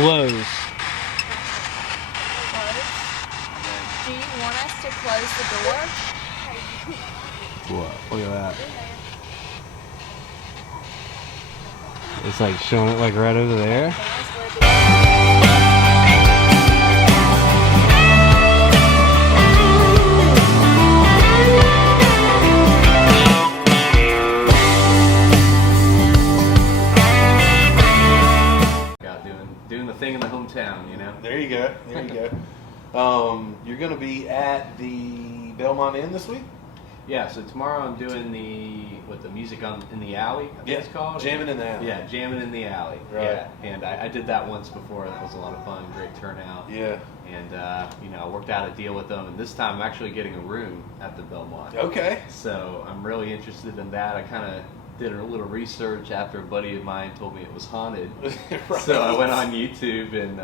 close. Do you want us to close the door? What? Look at that. It's like showing it like right over there. Doing the thing in the hometown, you know. There you go. There you go. You're going to be at the Belmont Inn this week? Yeah. So tomorrow I'm doing the music in the alley. I think it's called jamming in the alley. Yeah, jamming in the alley. Right. Yeah, and I did that once before. That was a lot of fun. Great turnout. Yeah. And I worked out a deal with them, and this time I'm actually getting a room at the Belmont. Okay. So I'm really interested in that. I kind of did a little research after a buddy of mine told me it was haunted. Right. So I went on YouTube and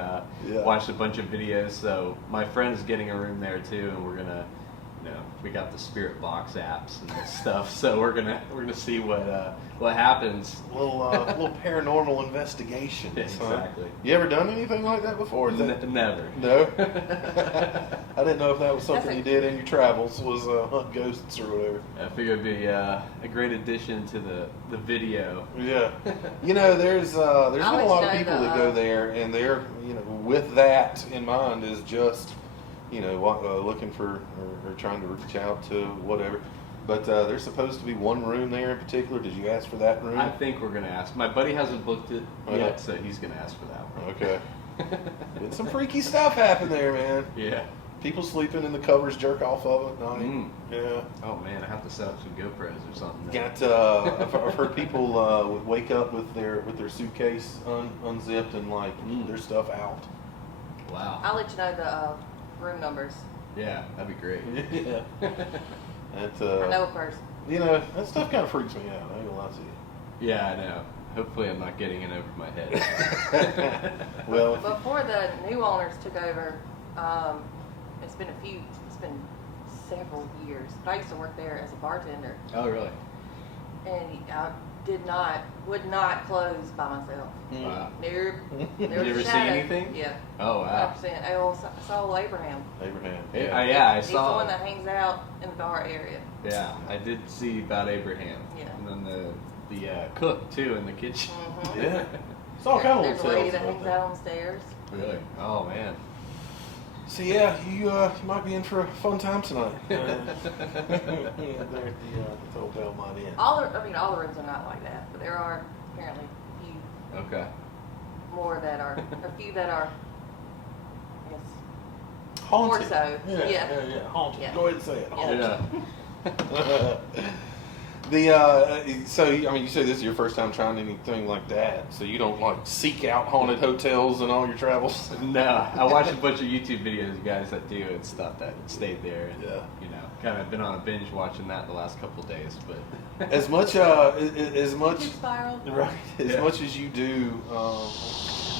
watched a bunch of videos. So my friend's getting a room there too, and we're gonna, we got the Spirit Box apps and stuff. So we're gonna see what happens. Little paranormal investigation. Exactly. Huh? You ever done anything like that before? Never. No. I didn't know if that was something you did in your travels, was hunt ghosts or whatever. I figured it'd be a great addition to the video. Yeah. There's been a lot of people that go there, and they're with that in mind is just looking for or trying to reach out to whatever. But there's supposed to be one room there in particular. Did you ask for that room? I think we're gonna ask. My buddy hasn't booked it yet, so he's gonna ask for that one. Okay. Some freaky stuff happened there, man. Yeah. People sleeping in the covers, jerk off of it at night. Yeah. Oh man, I have to set up some GoPros or something. I've heard people would wake up with their suitcase unzipped and their stuff out. Wow. I'll let you know the room numbers. Yeah, that'd be great. Yeah. I know a person. That stuff kind of freaks me out. I ain't gonna lie to you. Yeah, I know. Hopefully I'm not getting it over my head. Well, before the new owners took over, it's been several years. I used to work there as a bartender. Oh, really? And I would not close by myself. Wow. There Did you was ever a see shadow. anything? Yeah. Oh, wow. 100%. I saw Abraham. Yeah, I He's saw. the one that hangs out in the bar area. Yeah, I did see about Abraham. Yeah. And then the cook too in the kitchen. Mm-hmm. Yeah. It's all kind of There's a lady that hangs out on the stairs. Really? Oh man. So yeah, you might be in for a fun time tonight. There at the old Belmont Inn. All the rooms are not like that, but there are apparently a few. Okay. A few that are, I guess, Haunted. more so. Yeah. Haunted. Yeah. Go ahead and say it. Haunted. Yeah. So you say this is your first time trying anything like that, so you don't seek out haunted hotels in all your travels? No, I watched a bunch of YouTube videos of guys that do and stuff that stayed there. And, kind of been on a binge watching that the last couple of days. But as much spiral. Right, as much as you do.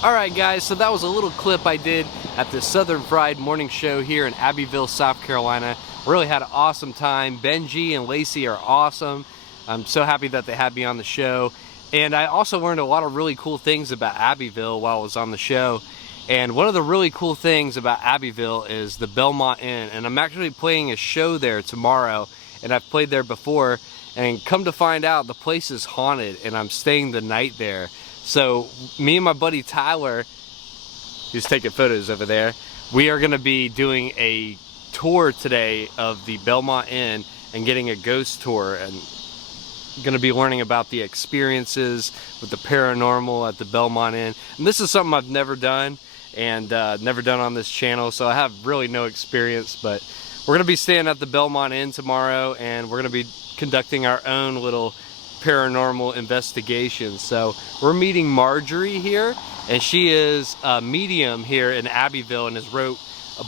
Alright guys, so that was a little clip I did at the Southern Fried Morning Show here in Abbeville, South Carolina. Really had an awesome time. Benji and Lacey are awesome. I'm so happy that they had me on the show. And I also learned a lot of really cool things about Abbeville while I was on the show. And one of the really cool things about Abbeville is the Belmont Inn. And I'm actually playing a show there tomorrow. And I've played there before. And come to find out, the place is haunted. And I'm staying the night there. So me and my buddy Tyler, who's taking photos over there, we are going to be doing a tour today of the Belmont Inn and getting a ghost tour, and going to be learning about the experiences with the paranormal at the Belmont Inn. And this is something I've never done and never done on this channel, so I have really no experience. But we're going to be staying at the Belmont Inn tomorrow, and we're going to be conducting our own little paranormal investigation. So we're meeting Marjorie here, and she is a medium here in Abbeville and has wrote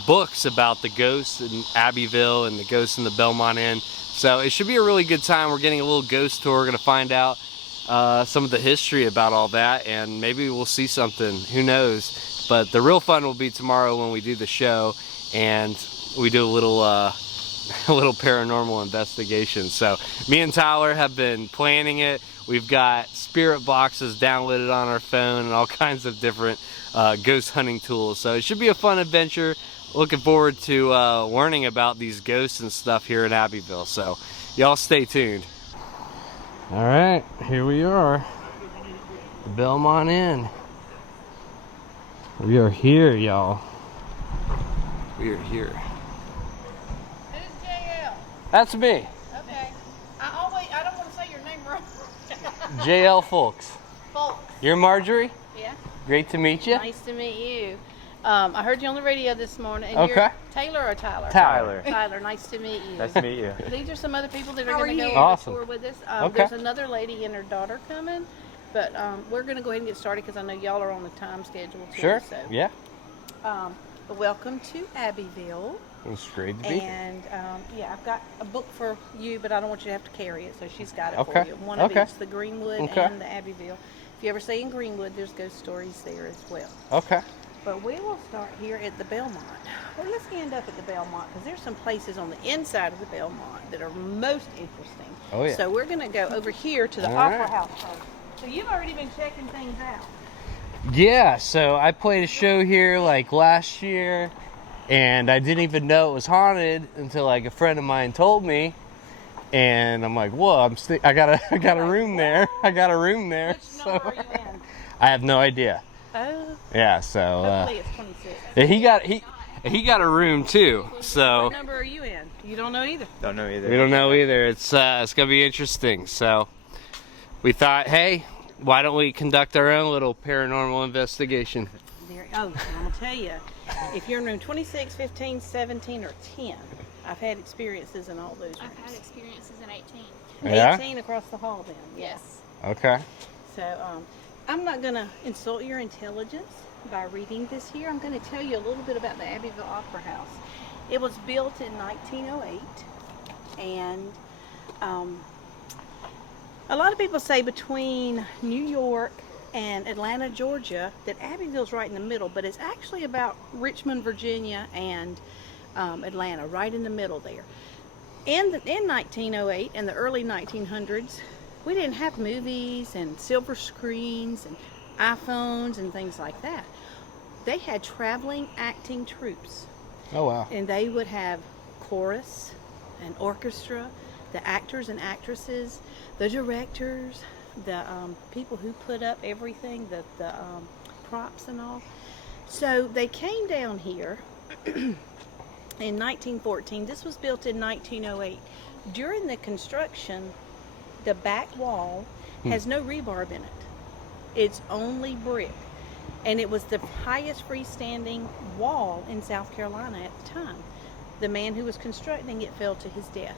books about the ghosts in Abbeville and the ghosts in the Belmont Inn. So it should be a really good time. We're getting a little ghost tour. We're going to find out some of the history about all that, and maybe we'll see something. Who knows? But the real fun will be tomorrow when we do the show and we do a little a little paranormal investigation. So me and Tyler have been planning it. We've got spirit boxes downloaded on our phone and all kinds of different ghost hunting tools. So it should be a fun adventure. Looking forward to learning about these ghosts and stuff here in Abbeville. So y'all stay tuned. All right, here we are, the Belmont Inn. We are here, y'all. We are here. Who's JL? That's me, Okay. I don't want to say your name wrong. JL Fulks. Fulks. You're Marjorie? Yeah. Great to meet you. Nice to meet you. I heard you on the radio this morning. And Okay. You're Taylor or Tyler? Tyler. Tyler, nice to meet you. Nice to meet you. These are some other people that are How going to are go you? on Awesome. the tour with us. Okay. There's another lady and her daughter coming, but we're going to go ahead and get started because I know y'all are on the time schedule too. Sure. So, Yeah. welcome to Abbeville. It's great to be here. And yeah, I've got a book for you, but I don't want you to have to carry it, so she's got it Okay. for you. One of Okay. each, the Greenwood Okay. and the Abbeville. If you ever stay in Greenwood, there's ghost stories there as well. Okay. But we will start here at the Belmont. Well, let's end up at the Belmont because there's some places on the inside of the Belmont that are most interesting. Oh, yeah. So we're going to go over here to the All Opera right. House first. So you've already been checking things out. Yeah, so I played a show here like last year, and I didn't even know it was haunted until like a friend of mine told me, and I'm like, whoa, I got a room there. I got a room there. Which number are you in? I have no idea. Oh, Yeah, so hopefully it's 26. he got a room too. So What number are you in? You don't know either. Don't know either. we don't know either. It's gonna be interesting. So we thought, hey, why don't we conduct our own little paranormal investigation? Oh, I'm gonna tell you, if you're in room 26, 15, 17, or 10, I've had experiences in all those rooms. I've had experiences in 18. Yeah? 18 across the hall then, yes. Okay. So I'm not gonna insult your intelligence by reading this here. I'm gonna tell you a little bit about the Abbeville Opera House. It was built in 1908, and a lot of people say between New York and Atlanta, Georgia, that Abbeville's right in the middle, but it's actually about Richmond, Virginia, and Atlanta, right in the middle there. In 1908 and the early 1900s, we didn't have movies and silver screens and iPhones and things like that. They had traveling acting troupes, Oh wow. and they would have chorus and orchestra, the actors and actresses, the directors, the people who put up everything, the props and all. So they came down here in 1914. This was built in 1908. During the construction, the back wall has no rebarb in it. It's only brick. And it was the highest freestanding wall in South Carolina at the time. The man who was constructing it fell to his death.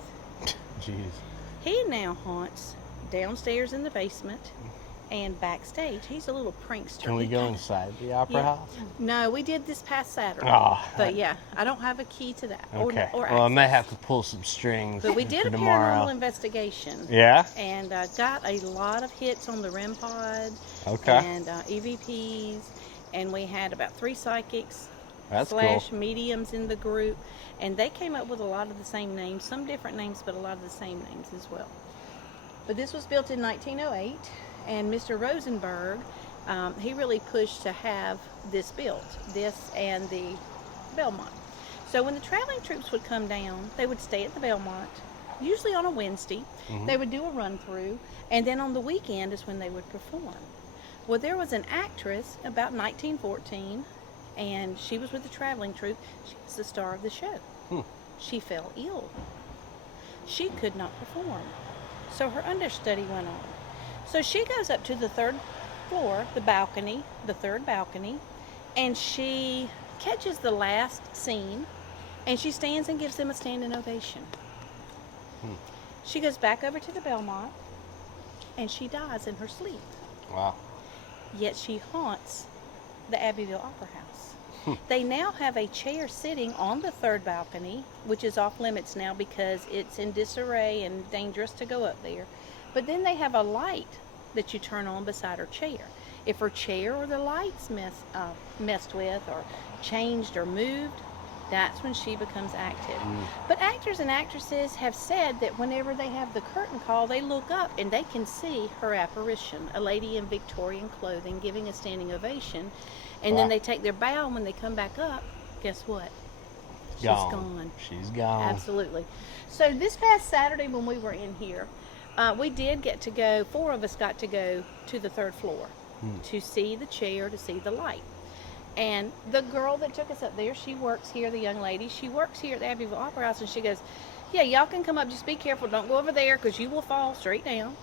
Jeez. He now haunts downstairs in the basement and backstage. He's a little prankster. Can we go inside the opera Yeah. house? No, we did this past Saturday. Oh. But yeah, I don't have a key to that. Okay. Or Well, I may access. have to pull some strings But we did for a tomorrow. paranormal investigation. Yeah. And got a lot of hits on the REM pod Okay. and EVPs, and we had about 3 psychics That's slash cool. mediums in the group, and they came up with a lot of the same names, some different names, but a lot of the same names as well. But this was built in 1908, and Mr. Rosenberg, he really pushed to have this built, this and the Belmont. So when the traveling troops would come down, they would stay at the Belmont, usually on a Wednesday. They would do a run through, and then on the weekend is when they would perform. Well, there was an actress about 1914, and she was with the traveling troupe. She was the star of the show. She fell ill. She could not perform. So her understudy went on. So she goes up to the 3rd floor, the balcony, the 3rd balcony, and she catches the last scene, and she stands and gives them a standing ovation. She goes back over to the Belmont, and she dies in her sleep. Wow. Yet she haunts the Abbeville Opera House. They now have a chair sitting on the 3rd balcony, which is off limits now because it's in disarray and dangerous to go up there. But then they have a light that you turn on beside her chair. If her chair or the lights messed with or changed or moved, That's when she becomes active. But actors and actresses have said that whenever they have the curtain call, they look up and they can see her apparition, a lady in Victorian clothing giving a standing ovation. And then they take their bow, and when they come back up, guess what? She's gone. She's gone. Absolutely. So this past Saturday when we were in here, we did get to go, 4 of us got to go to the 3rd floor to see the chair, to see the light. And the girl that took us up there, she works here, the young lady, she works here at the Abbeville Opera House, and she goes, yeah, y'all can come up, just be careful, don't go over there, because you will fall straight down.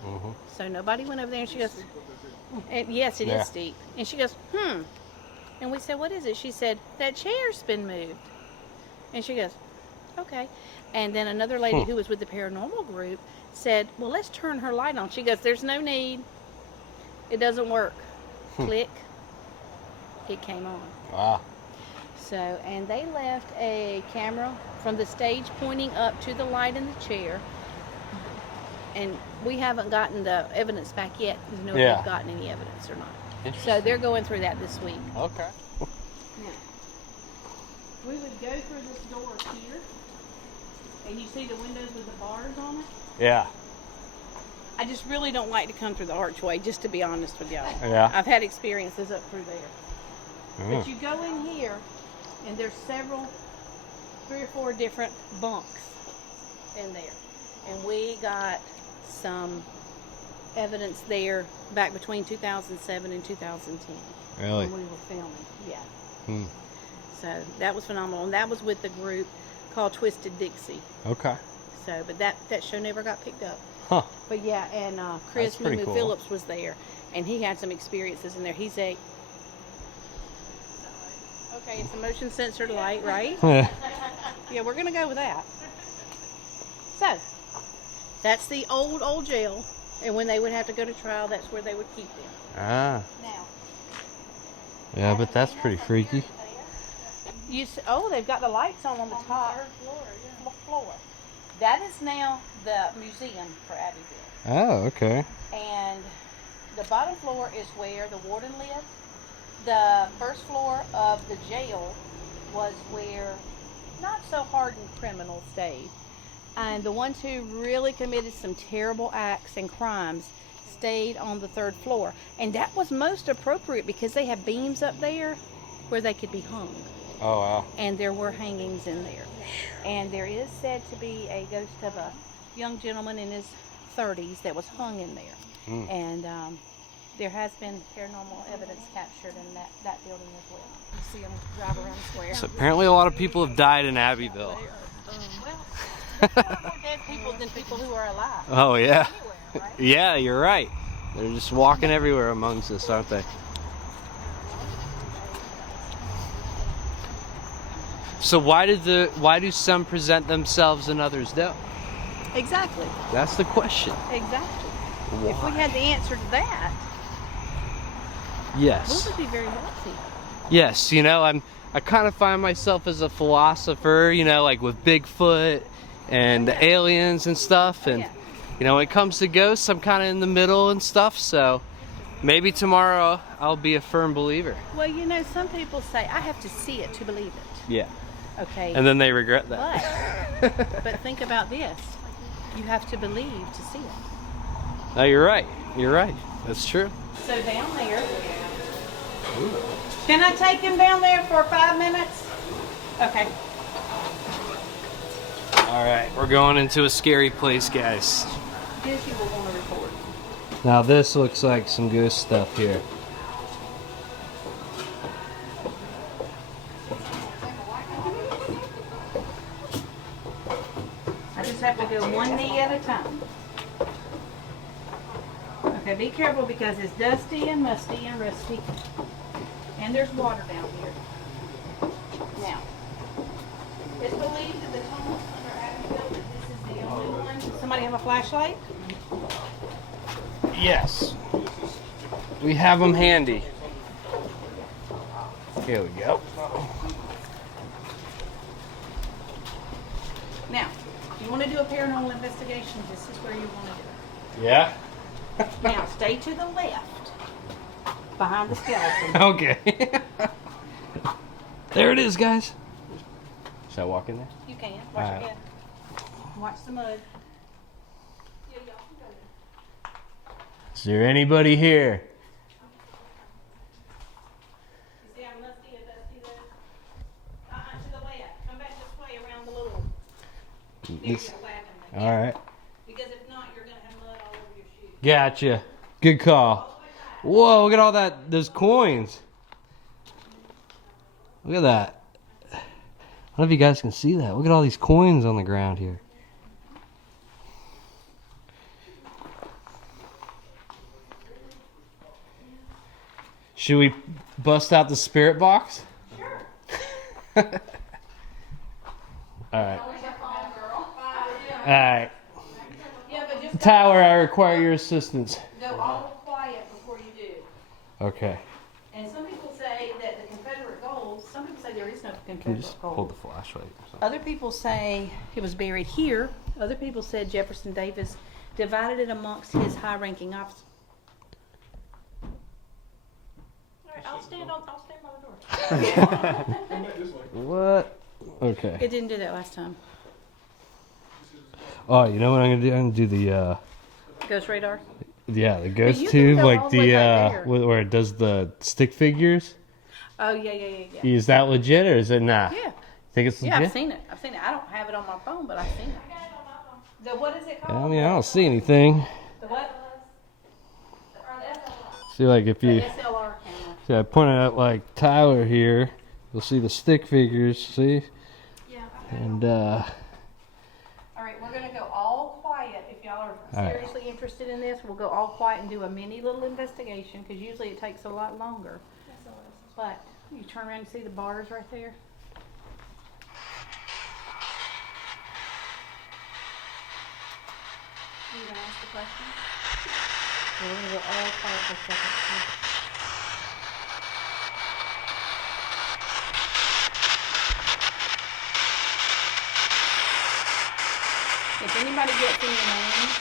So nobody went over there, and she goes, and yes, it is steep. And she goes, and we said, what is it? She said, that chair's been moved. And she goes, okay. And then another lady who was with the paranormal group said, well, let's turn her light on. She goes, there's no need. It doesn't work. Click. It came on. Wow. So, and they left a camera from the stage pointing up to the light in the chair. And we haven't gotten the evidence back yet to know if they've gotten any evidence or not. So they're going through that this week. Okay. Now, we would go through this door here, and you see the windows with the bars on it? Yeah. I just really don't like to come through the archway, just to be honest with y'all. Yeah. I've had experiences up through there. But you go in here, and there's 3 or 4 different bunks in there. And we got some evidence there back between 2007 and 2010. Really? When we were filming, yeah. So that was phenomenal, and that was with the group called Twisted Dixie. Okay. So, but that show never got picked up. Huh. But yeah, and Chris That's pretty Moo cool. Phillips was there, and he had some experiences in there. He's a okay. It's a motion censored light, right? Yeah, we're gonna go with that. So that's the old jail, and when they would have to go to trial, that's where they would keep them. Ah. Now. Yeah, but that's pretty freaky. They've got the lights on the top floor. That is now the museum for Abbeville. Oh, okay. And the bottom floor is where the warden lived. The first floor of the jail was where not so hardened criminals stayed. And the ones who really committed some terrible acts and crimes stayed on the 3rd floor. And that was most appropriate because they have beams up there where they could be hung. Oh, wow. And there were hangings in there. And there is said to be a ghost of a young gentleman in his 30s that was hung in there. And there has been paranormal evidence captured in that building as well. You see them drive around the square. So apparently a lot of people have died in Abbeville. Well, there's a lot more dead people than people who are alive. Oh, yeah. Anywhere, right? Yeah, you're right. They're just walking everywhere amongst us, aren't they? So why do some present themselves and others don't? Exactly. That's the question. Exactly. Why? If we had the answer to that, Yes. we would be very wealthy. Yes, I kind of find myself as a philosopher, like with Bigfoot and the aliens and stuff. And, when it comes to ghosts, I'm kind of in the middle and stuff. So maybe tomorrow I'll be a firm believer. Well, some people say, I have to see it to believe it. Yeah. Okay. And then they regret that. But think about this. You have to believe to see it. No, you're right. You're right. That's true. So down there. Can I take him down there for 5 minutes? Okay. All right, we're going into a scary place, guys. Disney will want to record. Now this looks like some ghost stuff here. I just have to go one knee at a time. Okay, be careful because it's dusty and musty and rusty. And there's water down here. Now, it's believed that the tunnels under Abbeville, that this is the only one. Does somebody have a flashlight? Yes. We have them handy. Here we go. Now, if you want to do a paranormal investigation, this is where you want to do it. Yeah? Now, stay to the left, behind the skeleton. Okay. There it is, guys. Should I walk in there? You can. Watch Alright. your head. Watch the mud. Is there anybody here? You see how musty and dusty that is? To the left. Come back this way around the little This- wagon. all right. Because if not, you're going to have mud all over your shoes. Gotcha. Good call. Whoa, look at all that, those coins. Look at that. I don't know if you guys can see that. Look at all these coins on the ground here. Should we bust out the spirit box? Sure. Alright. Alright. Yeah, but just Tyler, I require your assistance. go all quiet before you do. Okay. And some people say that the Confederate gold, some people say there is no Can you Confederate just gold. hold the flashlight? Other people say it was buried here. Other people said Jefferson Davis divided it amongst his high-ranking officers. All right, I'll stand by the door. What? Okay. It didn't do that last time. Oh, you know what I'm gonna do? I'm gonna do the Ghost radar. the ghost you can tube, go like all the way the back there. where it does the stick figures. Oh yeah. Is that legit or is it not? Yeah. Think it's Yeah, legit? I've seen it. I don't have it on my phone, but I've seen it. The what is it I called? mean, I don't see anything. The what? See, like if The you SLR camera. see, I point it out like Tyler here, you'll see the stick figures. See, Yeah. and All right, we're gonna go all quiet. If y'all are All right. seriously interested in this, we'll go all quiet and do a mini little investigation because usually it takes a lot longer. But you turn around and see the bars right there. You gonna ask the question? We're gonna go all quiet for a second. If anybody gets any names,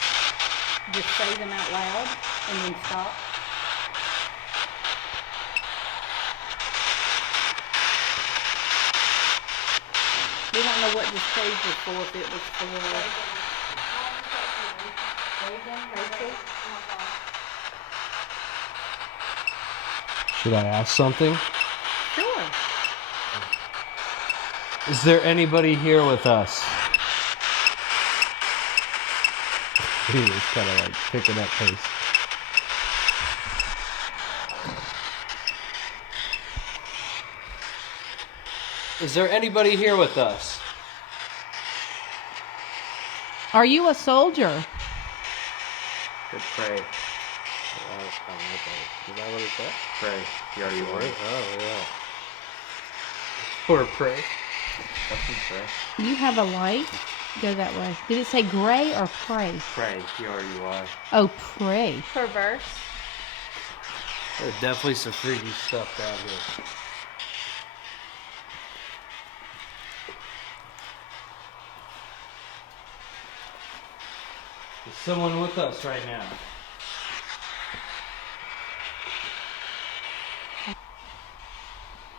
just say them out loud and then stop. We don't know what this page was for, if it was for Rachel. should I ask something? Sure. Is there anybody here with us? He was kind of like picking up pace. Is there anybody here with us? Are you a soldier? Good pray. Is that what it said? Pray. You already won. Oh, yeah. Or pray. That's pray. You have a light? Go that way. Did it say gray or pray? Pray. P-R-U-Y. Oh, pray. Perverse. There's definitely some freaky stuff down here. There's someone with us right now.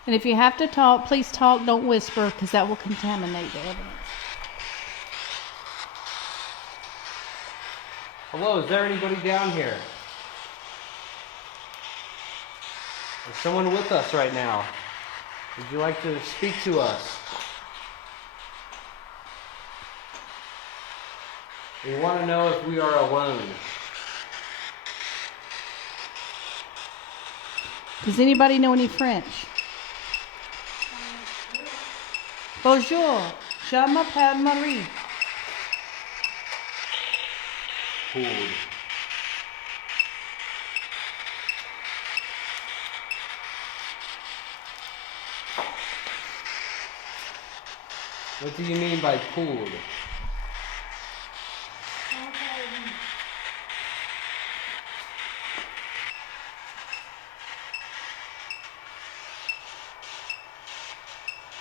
And if you have to talk, please talk, don't whisper, because that will contaminate the evidence. Hello, is there anybody down here? There's someone with us right now. Would you like to speak to us? We want to know if we are alone. Does anybody know any French? Bonjour, je m'appelle Marie. Cool. What do you mean by pooled?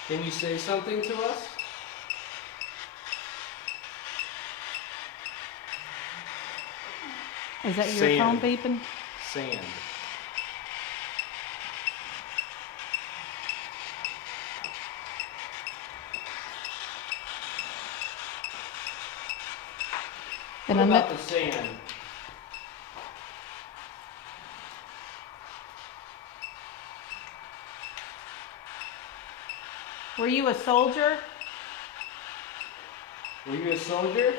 Can you say something to us? Is that your phone Sand. beeping? Sand. And What about the sand? Were you a soldier? Were you a soldier?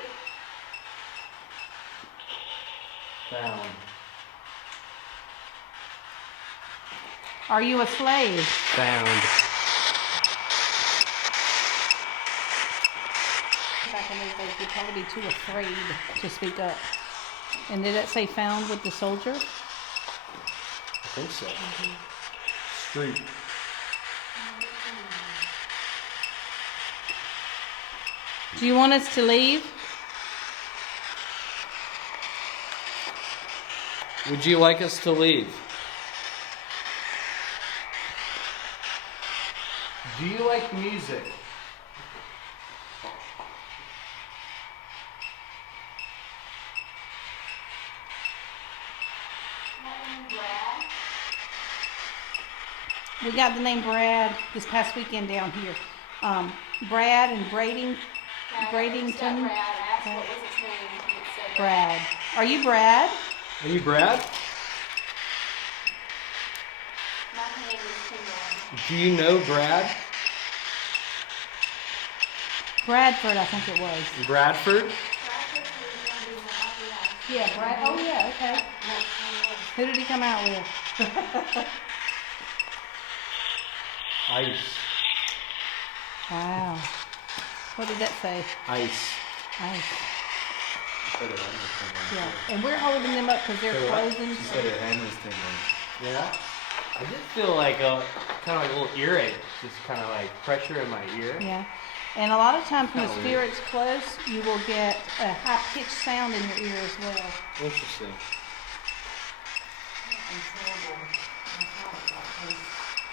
Found. Are you a slave? Found. Back in those days, you'd probably be too afraid to speak up. And did it say found with the soldier? I think so. Street. Do you want us to leave? Would you like us to leave? Do you like music? We got the name Brad this past weekend down here. Brad and Bradington. Brad asked what was his name. He said Brad. Are you Brad? Are you Brad? my hand is tingling. Do you know Brad? Bradford, I think it was. Bradford? Yeah, Brad. Oh, yeah, okay. Who did he come out with? Ice. Wow. What did that say? Ice. Nice. Yeah, and we're holding them up because they're frozen. She said her hand was tingling. Yeah? I did feel like a kind of like a little earache, just kind of like pressure in my ear. Yeah. And a lot of times when a Kinda spirit's close, you will get a high-pitched sound in your ear as well. Interesting.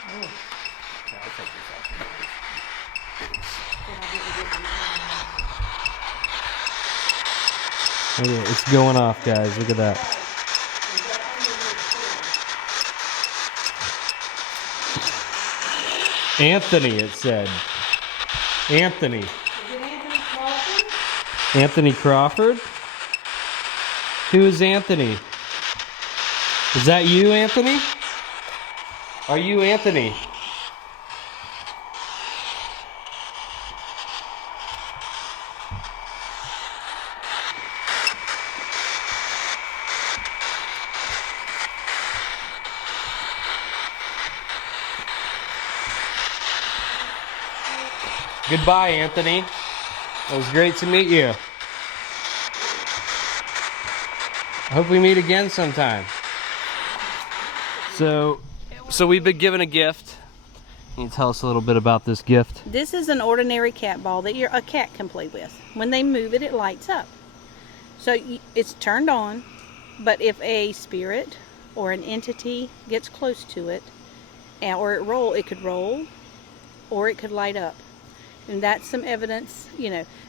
Oh. Yeah, I'll take this off. Okay, it's going off, guys. Look at that. Anthony, it said. Anthony. Is it Anthony Crawford? Anthony Crawford? Who is Anthony? Is that you, Anthony? Are you Anthony? Goodbye, Anthony. It was great to meet you. I hope we meet again sometime. So we've been given a gift. Can you tell us a little bit about this gift? This is an ordinary cat ball that a cat can play with. When they move it, it lights up. So it's turned on, but if a spirit or an entity gets close to it, it could roll, or it could light up. And that's some evidence,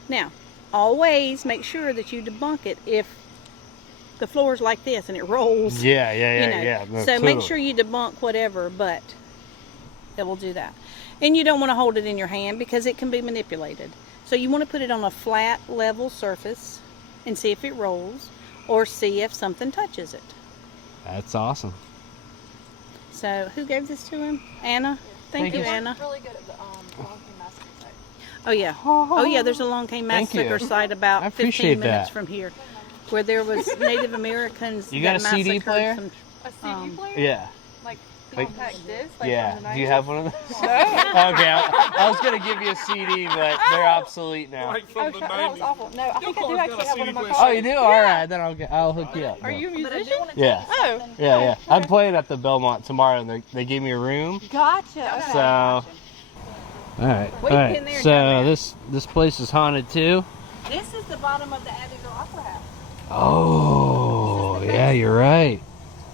Now, always make sure that you debunk it if the floor's like this and it rolls. Yeah. No, So make sure you debunk whatever, but it will do that. And you don't want to hold it in your hand because it can be manipulated. So you want to put it on a flat, level surface and see if it rolls or see if something touches it. That's awesome. So who gave this to him? Anna? Thank you, Anna. Really good at the long master site. Oh yeah, there's a Long Cane Thank you. Massacre site about I 15 appreciate minutes that. from here, where there was Native Americans. You got that a CD massacred player? some- A CD player? Yeah. Like Like- compact disc? Like Yeah. from the Do you 90s? have one of those? Okay, I was gonna give you a CD, but they're obsolete now. Like Oh, from the shit, that was 90s. awful. No, I think I do car's got actually a have one in my CD car. Oh, you do? All right, then I'll hook you up. Are you a But I do musician? want to Yeah. Oh. Yeah. I'm playing at the Belmont tomorrow, and they gave me a room. Gotcha. So, all right. We've been there, So done that. this place is haunted too. This is the bottom of the Abbeville Opera House. Oh, yeah, you're right.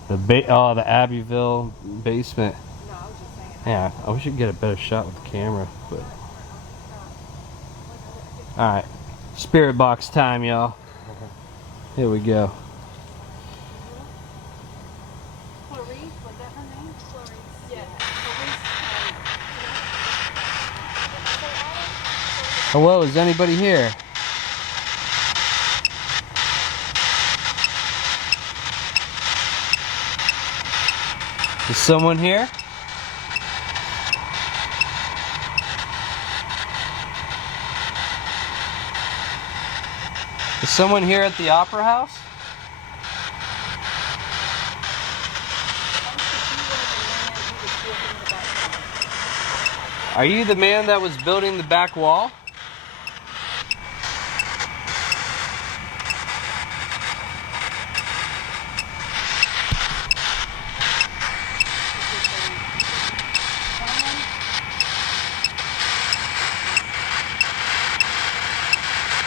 The Abbeville basement. No, I was just saying. Yeah, I wish I could get a better shot with the camera, but. All right, spirit box time, y'all. Here we go. Clarice, was that her name? Clarice. Yeah. Hello, is anybody here? Is someone here? Is someone here at the Opera House? Are you the man that was building the back wall?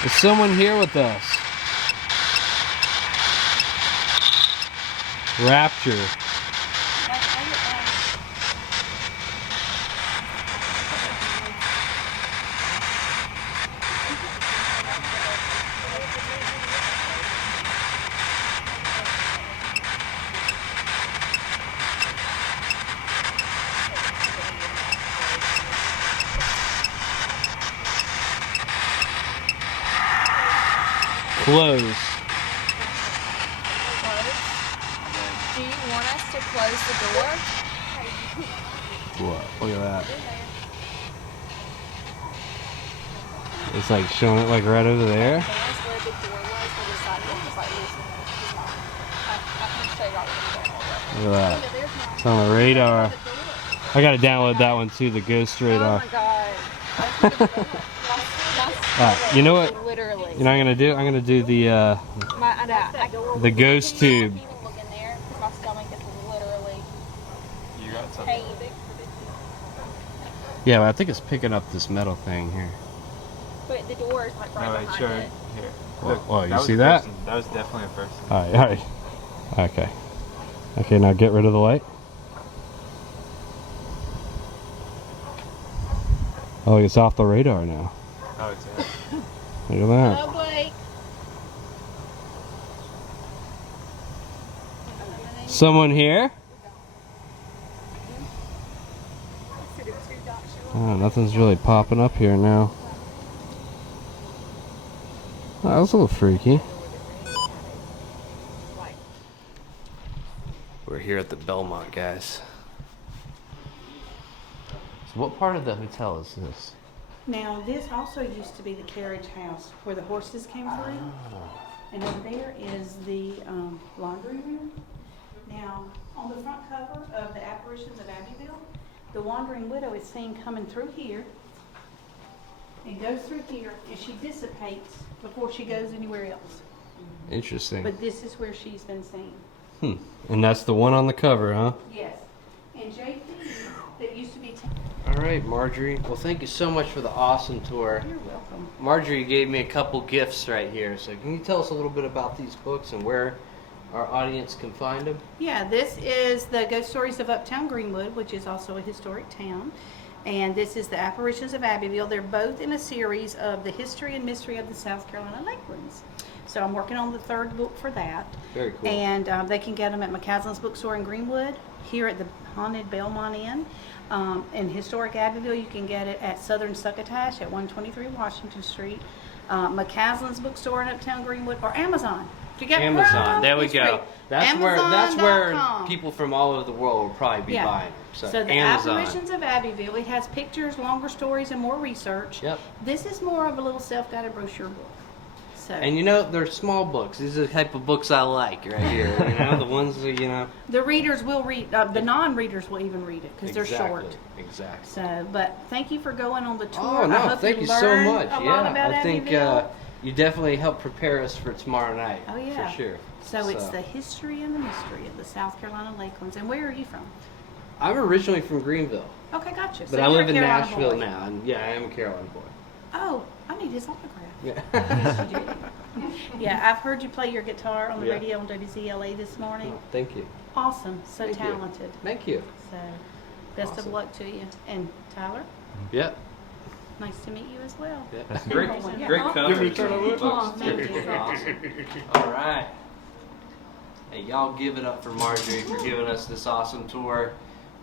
Is someone here with us? Rapture. Close. Do you want us to close the door? What? Look at that. It's like showing it like right over there. That's where the door was, where the sidewalk was like losing I can show you all Look at that. It's on the radar. I gotta download that one too, the ghost radar. Oh my god. You know what? Literally. You know what I'm gonna do? I'm gonna do the ghost tube. I can't even look in there because my stomach is literally You got something. pain. Yeah, but I think it's picking up this metal thing here. But the door is like right behind sure. it. Here. Oh, you was see a that? person. That was definitely a person. Alright. Okay. Okay, now get rid of the light. Oh, it's off the radar now. Oh, it's it. Look at that. Oh, Blake. Someone here? Oh, nothing's really popping up here now. Oh, that was a little freaky. We're here at the Belmont, guys. So what part of the hotel is this? Now, this also used to be the carriage house where the horses came through. And over there is the laundry room. Now, on the front cover of the Apparitions of Abbeville, the wandering widow is seen coming through here and goes through here, and she dissipates before she goes anywhere else. Interesting. But this is where she's been seen. And that's the one on the cover, huh? Yes. And JP, that used to be... All right, Marjorie. Well, thank you so much for the awesome tour. You're welcome. Marjorie gave me a couple gifts right here. So can you tell us a little bit about these books and where our audience can find them? Yeah, this is the Ghost Stories of Uptown Greenwood, which is also a historic town. And this is the Apparitions of Abbeville. They're both in a series of the history and mystery of the South Carolina Lakelands. So I'm working on the third book for that. Very cool. And they can get them at McCaslin's Bookstore in Greenwood, here at the haunted Belmont Inn. In historic Abbeville, you can get it at Southern Succotash at 123 Washington Street, McCaslin's Bookstore in Uptown Greenwood, or Amazon. To get Amazon. There we it's go. free. That's where Amazon.com. people from all over the world will probably be buying them. So the Amazon. Apparitions of Abbeville, it has pictures, longer stories, and more research. Yep. This is more of a little self-guided brochure book. So And you know, they're small books. These are the type of books I like right here. You know, the ones that, you know. the readers will read, the non-readers will even read it because they're short. Exactly. So, but thank you for going on the tour. Oh, no, I hope thank you so learned much. A lot Yeah, about I think Abbeville. you definitely helped prepare us for tomorrow night. Oh, yeah. For sure. So it's the history and the mystery of the South Carolina Lakelands. And where are you from? I'm originally from Greenville, Okay, gotcha. but So I you're live a in Carolina Nashville boy. now. And yeah, I am a Carolina boy. Oh, I need his autograph. Yeah. Yes, you do. Yeah, I've heard you play your guitar on the Yeah. radio on WZLA this morning. Oh, thank you. Awesome. So Thank you. talented. Thank you. So best Awesome. of luck to you. And Tyler, Yep. nice to meet you as well. Yeah. Great, Yeah. great covers. Oh, thank you. Awesome. All right. Hey, y'all give it up for Marjorie for giving us this awesome tour.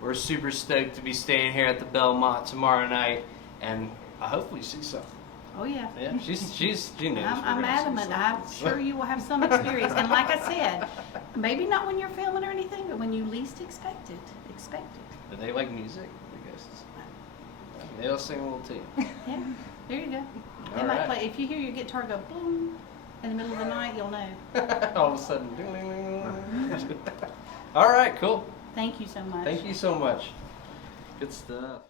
We're super stoked to be staying here at the Belmont tomorrow night, and I hope we see something. Oh yeah. Yeah, she knows. I'm we're gonna see adamant. I'm something. sure you will have some experience. And like I said, maybe not when you're filming or anything, but when you least expect it, expected. Do they like music? The ghosts. They'll sing a little too. Yeah, there you go. They All might right. play. If you hear your guitar go boom in the middle of the night, you'll know. All of a sudden. Ding-ling-ling-ling. All right, cool. Thank you so much. Thank you so much. Good stuff.